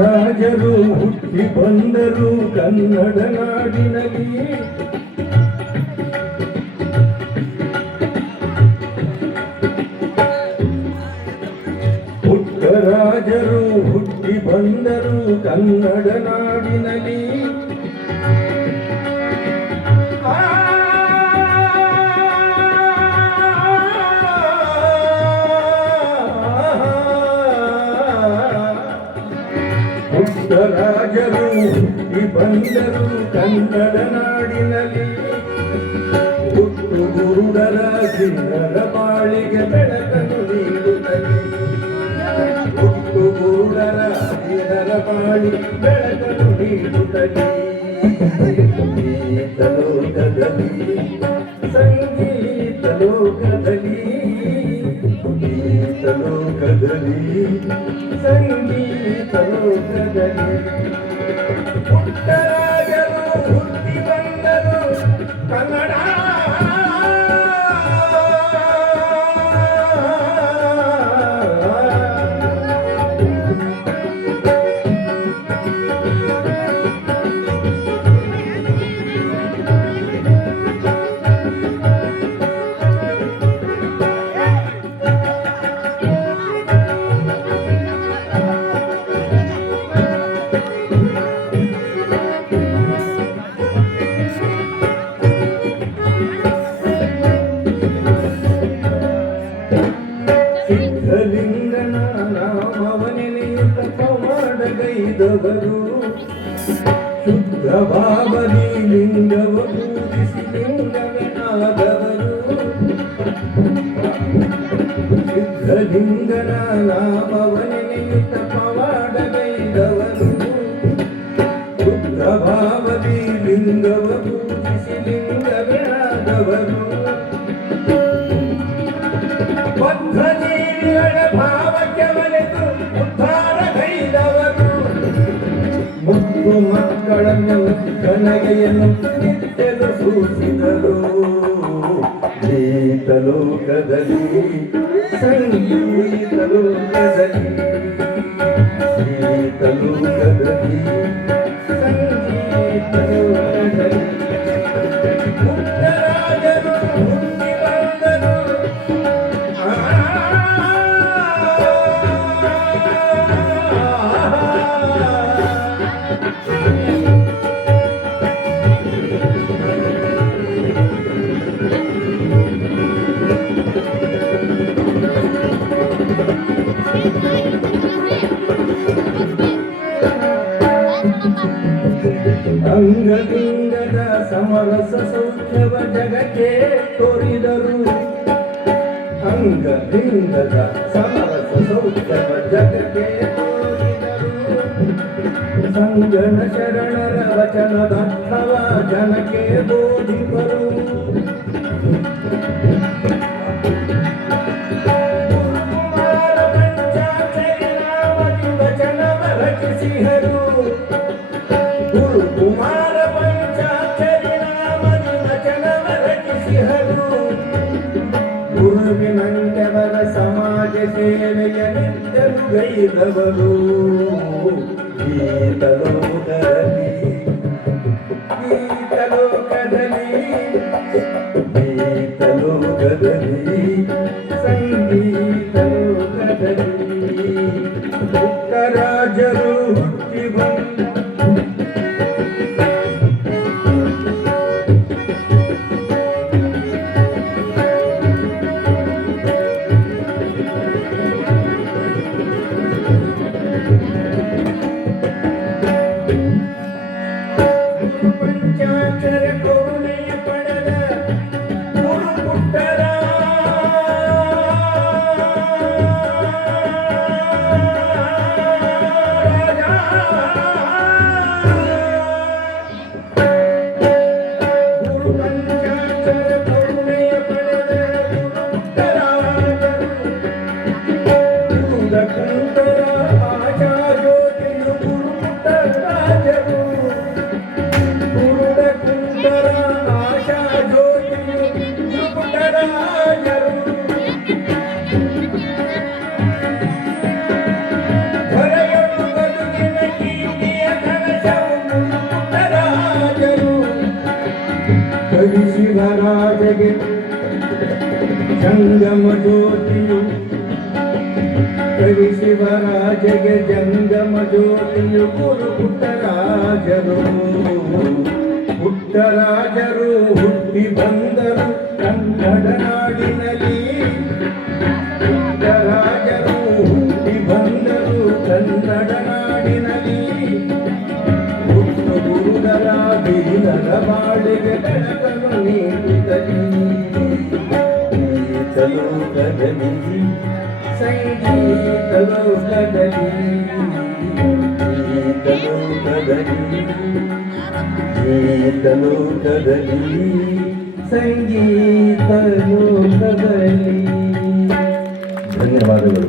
ರಾಜರು ಹುಟ್ಟಿ ಬಂದರು ಕನ್ನಡ ನಾಡಿನಲ್ಲಿ. ಪುಟ್ಟರಾಜರು ಹುಟ್ಟಿ ಬಂದರು ಕನ್ನಡ ನಾಡಿನಲ್ಲಿ. ರಾಜರು ಹುಟ್ಟಿ ಬಂದರು ಕನ್ನಡ ನಾಡಿನಲ್ಲಿ. ಹುಟ್ಟು ಗುರುಡರ ಜಿನ್ನರ ಬಾಳಿಗೆ ಬೆಳಕನ್ನು ನೀಡುತ್ತಲೇ. ಹುಟ್ಟು ಗುರುಡರ ಜಿನ್ನರ ಬಾಳಿ ಬೆಳಕನ್ನು ನೀಡುತ್ತಲೇ. ಸಂಗೀತ ಲೋಕದಲ್ಲಿ ಸಂಗೀತ ಲೋಕದಲ್ಲಿ ಗೀತ ಲೋಕದಲ್ಲಿ ಸಂಗೀತ ಲೋಕದಲ್ಲಿ ಪುಟ್ಟರಾಜರು ಹುಟ್ಟಿ ಬಂದರು ಕನ್ನಡ. ಸಿದ್ಧಲಿಂಗನ ನಾಮವನೆನೆಯುತ್ತ ಪವಾಡಗೈದವರು. ಶುದ್ಧ ಭಾವನೆ ಲಿಂಗವ ಪೂಜಿಸಿ ಲಿಂಗವೇ ಆದವರು. ಸಿದ್ಧಲಿಂಗನ ನಾಮವನೆನೆಯುತ್ತ ಪವಾಡಗೈದವರು. ಶುದ್ಧ ಭಾವನೆ ಲಿಂಗವ ಪೂಜಿಸಿ ಲಿಂಗವೇ ಆದವರು. ಬದ್ಧಜೀವಿಗಳ ಭಾವಕ್ಕೆ ಮರೆತು ಉದ್ಧಾರಗೈದವರು. ಮುದ್ದು ಮಕ್ಕಳನ್ನು ಕನಗೆಯನ್ನು ನಿತ್ಯದ ಸೂಚಿದರು. ಗೀತ ಲೋಕದಲ್ಲಿ ಸಂಗೀತ ಲೋಕದಲ್ಲಿ ಗೀತ ಲೋಕದಲ್ಲಿ ಸಂಗೀತ ಲೋಕದಲ್ಲಿ ಪುಟ್ಟರಾಜರು ಹುಟ್ಟಿ ಬಂದರು. ಅಂಗಲಿಂಗದ ಸಮರಸ ಸೌಖ್ಯವ ಜಗಕ್ಕೆ ತೋರಿದರು. ಅಂಗಲಿಂಗದ ಸಮರಸ ಸೌಖ್ಯವ ಜಗಕ್ಕೆ ತೋರಿದರು. ಸಂಗನ ಶರಣರ ವಚನದರ್ಥವ ಜನಕ್ಕೆ ಬೋಧಿಪರು. ಗುರುಕುಮಾರ ಪಂಚಾಕ್ಷರಿ ನಾಮದಿ ವಚನವ ರಚಿಸಿಹರು. ಗುರುಕುಮಾರ ಪಂಚಾಕ್ಷರಿ ನಾಮದಿ ವಚನವ ರಚಿಸಿಹರು. ಗುರುವಿನಂತೆವರ ಸಮಾಜ ಸೇವೆಯ ನಿತ್ಯರು ಗೈದವರು. ಗೀತ ಲೋಕದಲ್ಲಿ ಗೀತ ಲೋಕದಲ್ಲಿ ಗೀತ ಲೋಕದಲ್ಲಿ ಸಂಗೀತ ಲೋಕದಲ್ಲಿ ಪುಟ್ಟರಾಜರು ಹುಟ್ಟಿ ಬಂದರು. ಪಂಚಾಕ್ಷರ ಕರುಣೆಯ ಪಡೆದ ಗುರು ಪುಟ್ಟರಾಜರು. ಕುಂತರ ಆಶಾ ಜ್ಯೋತಿಯು ಗುರುಪುಟ್ಟರಾಜರು ಕುರುಡ ಕುಂತರ ಆಶಾ ಜ್ಯೋತಿಯು ಗುರುಪುಟ್ಟರಾಜರು ಹೊರೆಯಲು ಬದುಕಿನ ಕೀರ್ತಿಯ ಕನಸವು ಗುರುಪುಟ್ಟರಾಜರು ಕವಿ ಶಿವರಾಜಗೆ ಜಂಗಮ ಜ್ಯೋತಿಯು ಕವಿ ಶಿವರಾಜಗೆ ಜಂಗಮ ಜ್ಯೋತಿಯು ಗುರು ಪುಟ್ಟರಾಜರು ಪುಟ್ಟರಾಜರು ಹುಟ್ಟಿ ಬಂದರು ಕನ್ನಡ ನಾಡಿನಲ್ಲಿ ಪುಟ್ಟರಾಜರು ಹುಟ್ಟಿ ಬಂದರು ಕನ್ನಡ ನಾಡಿನಲ್ಲಿ ಹುಟ್ಟು ಗುರುಗಳ ಬೀರರ ಬಾಳಿಗೆ ಬೆಳಕನ್ನು ನೀಡುತ್ತಲೀ ಲೋಕದಲ್ಲಿ ಸಂಗೀತ ಲೋಕದಲ್ಲಿ ಗೀತ ಲೋಕದಲ್ಲಿ ಸಂಗೀತ ಲೋಕದಲ್ಲಿ ಧನ್ಯವಾದಗಳು.